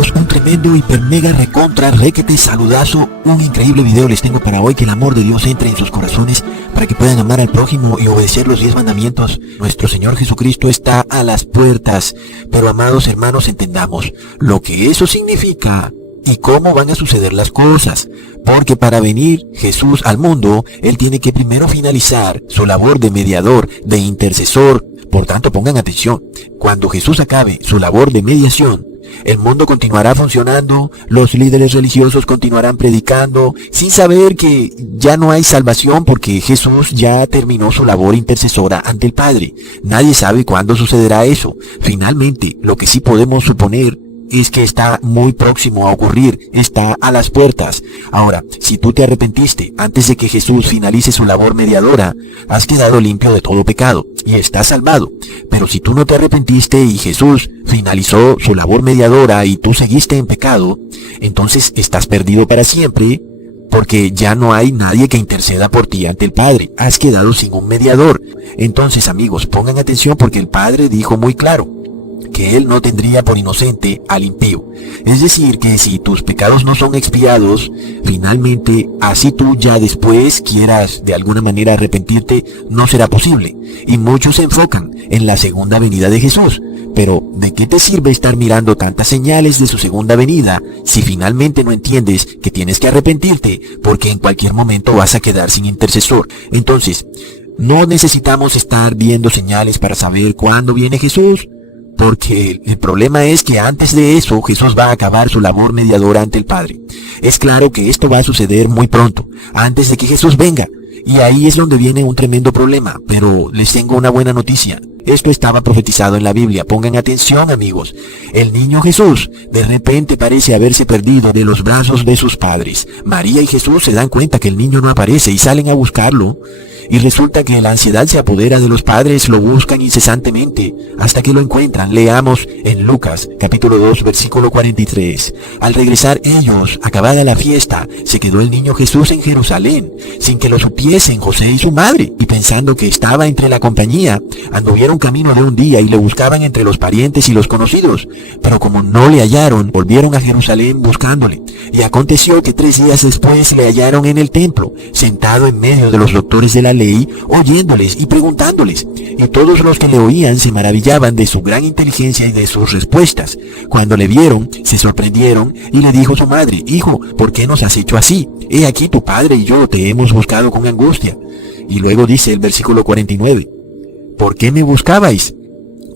amigos, un tremendo hiper mega recontra requete saludazo, un increíble video les tengo para hoy. Que el amor de Dios entre en sus corazones para que puedan amar al prójimo y obedecer los 10 mandamientos. Nuestro Señor Jesucristo está a las puertas, pero amados hermanos, entendamos lo que eso significa y cómo van a suceder las cosas, porque para venir Jesús al mundo, Él tiene que primero finalizar su labor de mediador, de intercesor. Por tanto, pongan atención, cuando Jesús acabe su labor de mediación, el mundo continuará funcionando, los líderes religiosos continuarán predicando, sin saber que ya no hay salvación porque Jesús ya terminó su labor intercesora ante el Padre. Nadie sabe cuándo sucederá eso. Finalmente, lo que sí podemos suponer es que está muy próximo a ocurrir, está a las puertas. Ahora, si tú te arrepentiste antes de que Jesús finalice su labor mediadora, has quedado limpio de todo pecado y estás salvado. Pero si tú no te arrepentiste y Jesús finalizó su labor mediadora y tú seguiste en pecado, entonces estás perdido para siempre, porque ya no hay nadie que interceda por ti ante el Padre. Has quedado sin un mediador. Entonces, amigos, pongan atención porque el Padre dijo muy claro que Él no tendría por inocente al impío. Es decir, que si tus pecados no son expiados, finalmente, así tú ya después quieras de alguna manera arrepentirte, no será posible. Y muchos se enfocan en la segunda venida de Jesús. Pero, ¿de qué te sirve estar mirando tantas señales de su segunda venida si finalmente no entiendes que tienes que arrepentirte, porque en cualquier momento vas a quedar sin intercesor? Entonces, no necesitamos estar viendo señales para saber cuándo viene Jesús, porque el problema es que antes de eso Jesús va a acabar su labor mediadora ante el Padre. Es claro que esto va a suceder muy pronto, antes de que Jesús venga. Y ahí es donde viene un tremendo problema, pero les tengo una buena noticia. Esto estaba profetizado en la Biblia. Pongan atención, amigos. El niño Jesús de repente parece haberse perdido de los brazos de sus padres. María y Jesús se dan cuenta que el niño no aparece y salen a buscarlo. Y resulta que la ansiedad se apodera de los padres, lo buscan incesantemente hasta que lo encuentran. Leamos en Lucas, capítulo 2, versículo 43. Al regresar ellos, acabada la fiesta, se quedó el niño Jesús en Jerusalén, sin que lo supiesen José y su madre, y pensando que estaba entre la compañía, anduvieron camino de un día y le buscaban entre los parientes y los conocidos. Pero como no le hallaron, volvieron a Jerusalén buscándole. Y aconteció que 3 días después le hallaron en el templo, sentado en medio de los doctores de la ley, oyéndoles y preguntándoles. Y todos los que le oían se maravillaban de su gran inteligencia y de sus respuestas. Cuando le vieron, se sorprendieron y le dijo su madre: Hijo, ¿por qué nos has hecho así? He aquí tu padre y yo te hemos buscado con angustia. Y luego dice el versículo 49. ¿Por qué me buscabais?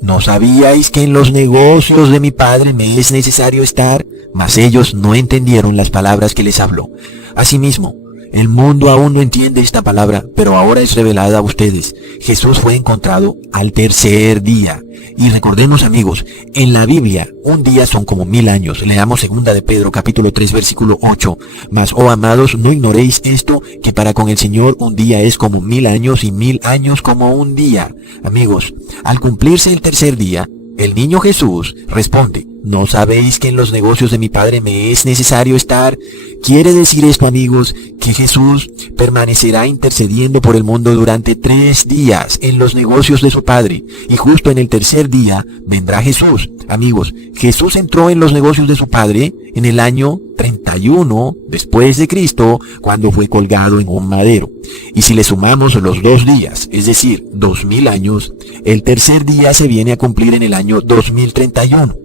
¿No sabíais que en los negocios de mi padre me es necesario estar? Mas ellos no entendieron las palabras que les habló. Asimismo, el mundo aún no entiende esta palabra, pero ahora es revelada a ustedes. Jesús fue encontrado al tercer día. Y recordemos, amigos, en la Biblia, un día son como 1000 años. Leamos 2 de Pedro, capítulo 3, versículo 8. Mas, oh amados, no ignoréis esto, que para con el Señor un día es como 1000 años y 1000 años como un día. Amigos, al cumplirse el tercer día, el niño Jesús responde: ¿No sabéis que en los negocios de mi Padre me es necesario estar? Quiere decir esto, amigos, que Jesús permanecerá intercediendo por el mundo durante 3 días en los negocios de su Padre. Y justo en el tercer día vendrá Jesús. Amigos, Jesús entró en los negocios de su Padre en el año 31 después de Cristo, cuando fue colgado en un madero. Y si le sumamos los 2 días, es decir, 2000 años, el tercer día se viene a cumplir en el año 2031.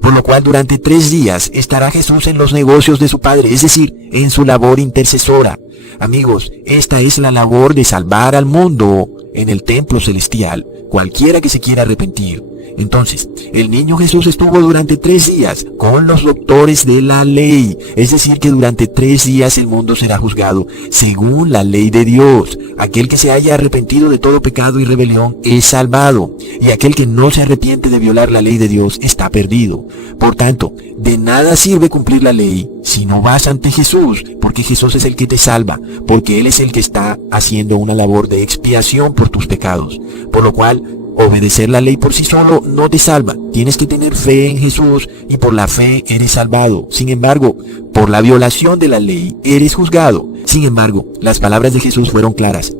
Por lo cual durante 3 días estará Jesús en los negocios de su Padre, es decir, en su labor intercesora. Amigos, esta es la labor de salvar al mundo en el templo celestial, cualquiera que se quiera arrepentir. Entonces, el niño Jesús estuvo durante 3 días con los doctores de la ley. Es decir, que durante 3 días el mundo será juzgado según la ley de Dios. Aquel que se haya arrepentido de todo pecado y rebelión es salvado. Y aquel que no se arrepiente de violar la ley de Dios está perdido. Por tanto, de nada sirve cumplir la ley si no vas ante Jesús, porque Jesús es el que te salva, porque Él es el que está haciendo una labor de expiación por tus pecados. Por lo cual, obedecer la ley por sí solo no te salva. Tienes que tener fe en Jesús y por la fe eres salvado. Sin embargo, por la violación de la ley eres juzgado. Sin embargo, las palabras de Jesús fueron claras.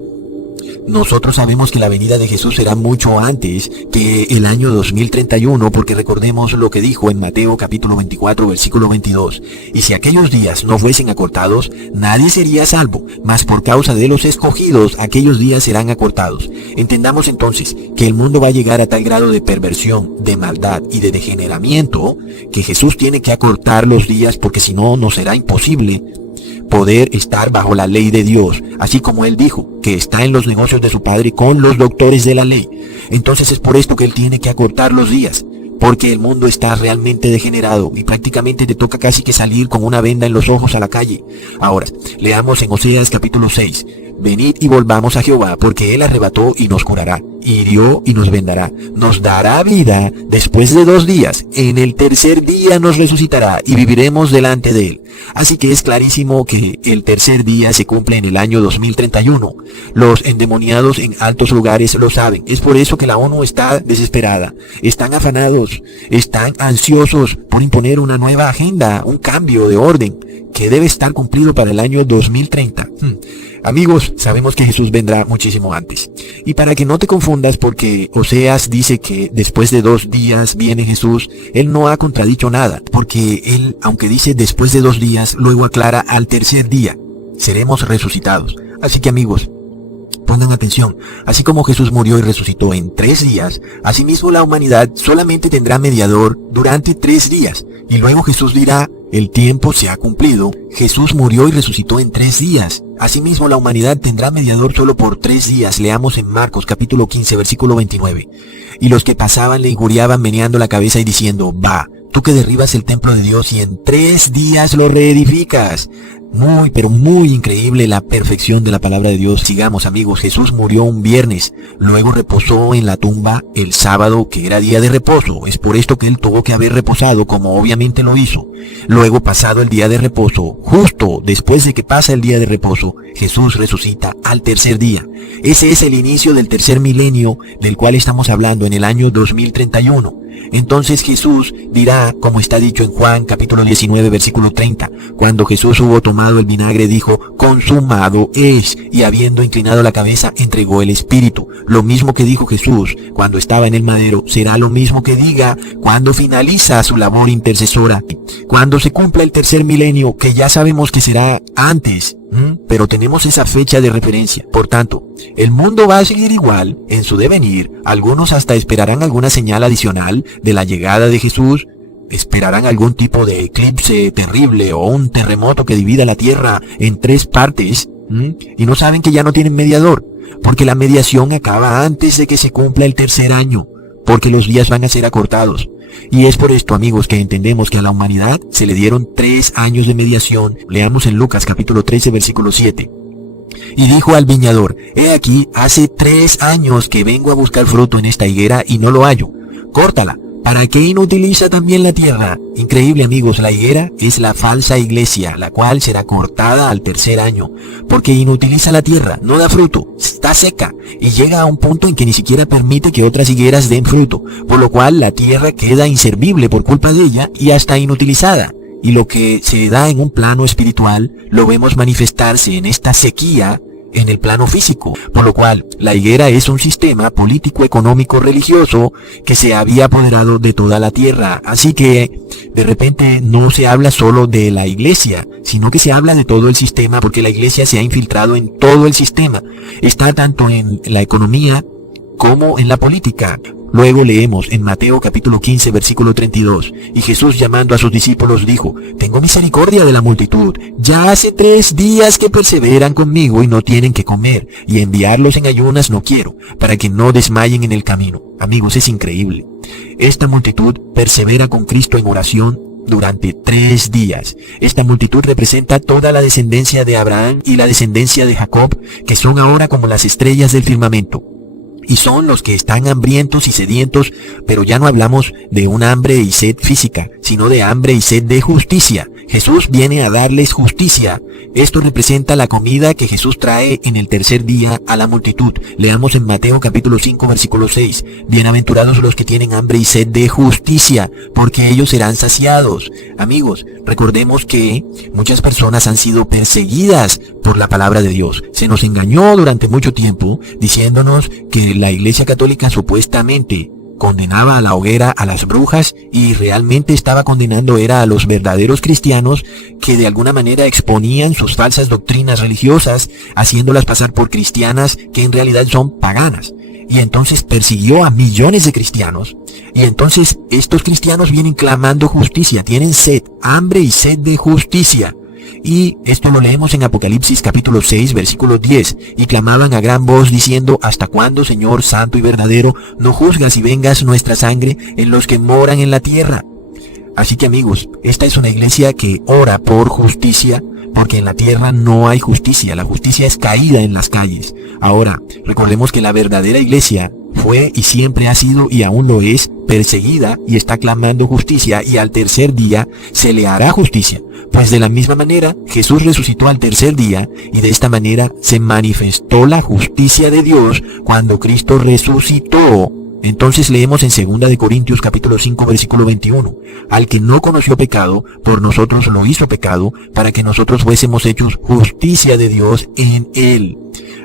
Nosotros sabemos que la venida de Jesús será mucho antes que el año 2031, porque recordemos lo que dijo en Mateo capítulo 24, versículo 22. Y si aquellos días no fuesen acortados, nadie sería salvo, mas por causa de los escogidos, aquellos días serán acortados. Entendamos entonces que el mundo va a llegar a tal grado de perversión, de maldad y de degeneramiento, que Jesús tiene que acortar los días, porque si no, nos será imposible poder estar bajo la ley de Dios, así como Él dijo, que está en los negocios de su Padre con los doctores de la ley. Entonces es por esto que Él tiene que acortar los días, porque el mundo está realmente degenerado y prácticamente te toca casi que salir con una venda en los ojos a la calle. Ahora, leamos en Oseas capítulo 6. Venid y volvamos a Jehová, porque Él arrebató y nos curará, hirió y nos vendará, nos dará vida después de 2 días, en el tercer día nos resucitará y viviremos delante de Él. Así que es clarísimo que el tercer día se cumple en el año 2031. Los endemoniados en altos lugares lo saben. Es por eso que la ONU está desesperada. Están afanados, están ansiosos por imponer una nueva agenda, un cambio de orden que debe estar cumplido para el año 2030. Amigos, sabemos que Jesús vendrá muchísimo antes. Y para que no te confundas, porque Oseas dice que después de 2 días viene Jesús, Él no ha contradicho nada, porque Él, aunque dice después de 2 días, luego aclara al tercer día, seremos resucitados. Así que amigos, pongan atención, así como Jesús murió y resucitó en 3 días, asimismo la humanidad solamente tendrá mediador durante 3 días. Y luego Jesús dirá, el tiempo se ha cumplido. Jesús murió y resucitó en 3 días. Asimismo la humanidad tendrá mediador solo por 3 días. Leamos en Marcos capítulo 15 versículo 29. Y los que pasaban le injuriaban meneando la cabeza y diciendo, va, tú que derribas el templo de Dios y en 3 días lo reedificas. Muy, pero muy increíble la perfección de la palabra de Dios. Sigamos amigos, Jesús murió un viernes, luego reposó en la tumba el sábado, que era día de reposo. Es por esto que Él tuvo que haber reposado, como obviamente lo hizo. Luego, pasado el día de reposo, justo después de que pasa el día de reposo, Jesús resucita al tercer día. Ese es el inicio del tercer milenio del cual estamos hablando en el año 2031. Entonces Jesús dirá, como está dicho en Juan capítulo 19 versículo 30, cuando Jesús hubo tomado el vinagre dijo, consumado es, y habiendo inclinado la cabeza entregó el Espíritu. Lo mismo que dijo Jesús cuando estaba en el madero, será lo mismo que diga cuando finaliza su labor intercesora, cuando se cumpla el tercer milenio, que ya sabemos que será antes. Pero tenemos esa fecha de referencia. Por tanto, el mundo va a seguir igual en su devenir. Algunos hasta esperarán alguna señal adicional de la llegada de Jesús. Esperarán algún tipo de eclipse terrible o un terremoto que divida la tierra en 3 partes. Y no saben que ya no tienen mediador, porque la mediación acaba antes de que se cumpla el tercer año, porque los días van a ser acortados. Y es por esto, amigos, que entendemos que a la humanidad se le dieron 3 años de mediación. Leamos en Lucas capítulo 13 versículo 7. Y dijo al viñador, he aquí, hace 3 años que vengo a buscar fruto en esta higuera y no lo hallo. Córtala. ¿Para qué inutiliza también la tierra? Increíble, amigos, la higuera es la falsa iglesia, la cual será cortada al tercer año, porque inutiliza la tierra, no da fruto, está seca, y llega a un punto en que ni siquiera permite que otras higueras den fruto, por lo cual la tierra queda inservible por culpa de ella y hasta inutilizada. Y lo que se da en un plano espiritual, lo vemos manifestarse en esta sequía en el plano físico, por lo cual la higuera es un sistema político, económico, religioso que se había apoderado de toda la tierra. Así que de repente no se habla solo de la iglesia, sino que se habla de todo el sistema, porque la iglesia se ha infiltrado en todo el sistema. Está tanto en la economía como en la política. Luego leemos en Mateo capítulo 15 versículo 32, y Jesús llamando a sus discípulos dijo, tengo misericordia de la multitud, ya hace 3 días que perseveran conmigo y no tienen que comer, y enviarlos en ayunas no quiero, para que no desmayen en el camino. Amigos, es increíble. Esta multitud persevera con Cristo en oración durante 3 días. Esta multitud representa toda la descendencia de Abraham y la descendencia de Jacob, que son ahora como las estrellas del firmamento. Y son los que están hambrientos y sedientos, pero ya no hablamos de un hambre y sed física, sino de hambre y sed de justicia, Jesús viene a darles justicia. Esto representa la comida que Jesús trae en el tercer día a la multitud. Leamos en Mateo capítulo 5 versículo 6. Bienaventurados los que tienen hambre y sed de justicia, porque ellos serán saciados. Amigos, recordemos que muchas personas han sido perseguidas por la palabra de Dios. Se nos engañó durante mucho tiempo diciéndonos que la Iglesia Católica supuestamente condenaba a la hoguera a las brujas y realmente estaba condenando era a los verdaderos cristianos que de alguna manera exponían sus falsas doctrinas religiosas, haciéndolas pasar por cristianas que en realidad son paganas. Y entonces persiguió a millones de cristianos. Y entonces estos cristianos vienen clamando justicia, tienen sed, hambre y sed de justicia. Y esto lo leemos en Apocalipsis capítulo 6 versículo 10. Y clamaban a gran voz diciendo: ¿Hasta cuándo, Señor santo y verdadero, no juzgas y vengas nuestra sangre en los que moran en la tierra? Así que amigos, esta es una iglesia que ora por justicia, porque en la tierra no hay justicia. La justicia es caída en las calles. Ahora, recordemos que la verdadera iglesia fue y siempre ha sido y aún lo es perseguida y está clamando justicia, y al tercer día se le hará justicia. Pues de la misma manera Jesús resucitó al tercer día, y de esta manera se manifestó la justicia de Dios cuando Cristo resucitó. Entonces leemos en 2 Corintios capítulo 5 versículo 21. Al que no conoció pecado, por nosotros lo hizo pecado, para que nosotros fuésemos hechos justicia de Dios en él.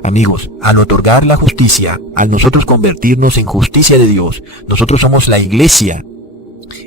Amigos, al otorgar la justicia, al nosotros convertirnos en justicia de Dios, nosotros somos la iglesia.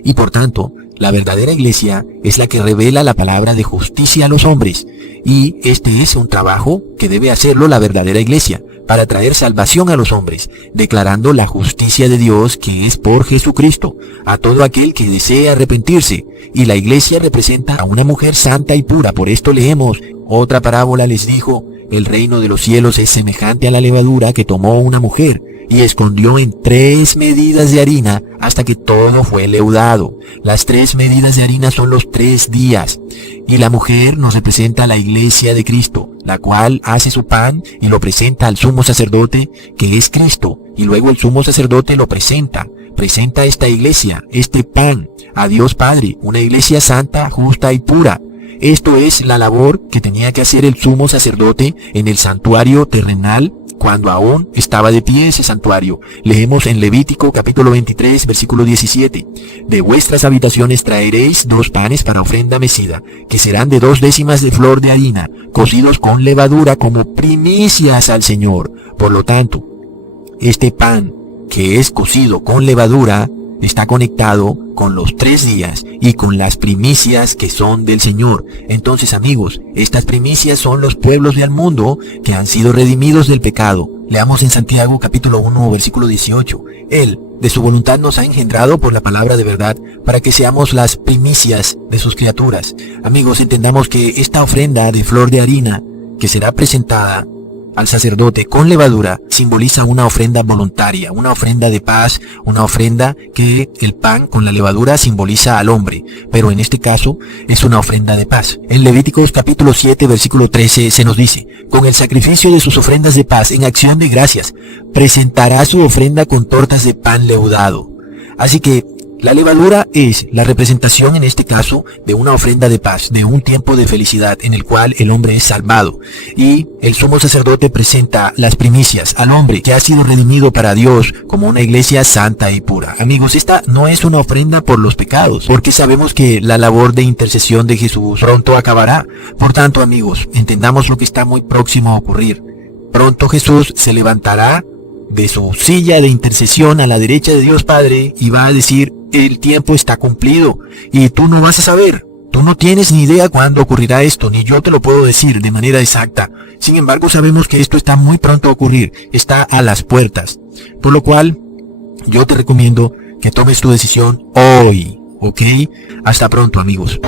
Y por tanto, la verdadera iglesia es la que revela la palabra de justicia a los hombres. Y este es un trabajo que debe hacerlo la verdadera iglesia, para traer salvación a los hombres, declarando la justicia de Dios que es por Jesucristo, a todo aquel que desee arrepentirse. Y la iglesia representa a una mujer santa y pura. Por esto leemos: otra parábola les dijo: el reino de los cielos es semejante a la levadura que tomó una mujer y escondió en 3 medidas de harina hasta que todo fue leudado. Las 3 medidas de harina son los 3 días. Y la mujer nos representa a la iglesia de Cristo, la cual hace su pan y lo presenta al sumo sacerdote, que es Cristo. Y luego el sumo sacerdote lo presenta esta iglesia, este pan, a Dios Padre, una iglesia santa, justa y pura. Esto es la labor que tenía que hacer el sumo sacerdote en el santuario terrenal, cuando aún estaba de pie ese santuario. Leemos en Levítico capítulo 23 versículo 17. De vuestras habitaciones traeréis 2 panes para ofrenda mecida, que serán de 2 décimas de flor de harina, cocidos con levadura como primicias al Señor. Por lo tanto, este pan que es cocido con levadura está conectado con los 3 días y con las primicias que son del Señor. Entonces, amigos, estas primicias son los pueblos del mundo que han sido redimidos del pecado. Leamos en Santiago capítulo 1 versículo 18. Él, de su voluntad, nos ha engendrado por la palabra de verdad, para que seamos las primicias de sus criaturas. Amigos, entendamos que esta ofrenda de flor de harina que será presentada al sacerdote con levadura simboliza una ofrenda voluntaria, una ofrenda de paz, una ofrenda que el pan con la levadura simboliza al hombre, pero en este caso es una ofrenda de paz. En Levíticos capítulo 7 versículo 13 se nos dice: con el sacrificio de sus ofrendas de paz en acción de gracias, presentará su ofrenda con tortas de pan leudado. Así que la levadura es la representación en este caso de una ofrenda de paz, de un tiempo de felicidad en el cual el hombre es salvado. Y el sumo sacerdote presenta las primicias al hombre que ha sido redimido para Dios como una iglesia santa y pura. Amigos, esta no es una ofrenda por los pecados, porque sabemos que la labor de intercesión de Jesús pronto acabará. Por tanto, amigos, entendamos lo que está muy próximo a ocurrir. Pronto Jesús se levantará de su silla de intercesión a la derecha de Dios Padre y va a decir: el tiempo está cumplido y tú no vas a saber. Tú no tienes ni idea cuándo ocurrirá esto, ni yo te lo puedo decir de manera exacta. Sin embargo, sabemos que esto está muy pronto a ocurrir, está a las puertas. Por lo cual, yo te recomiendo que tomes tu decisión hoy, ¿ok? Hasta pronto, amigos.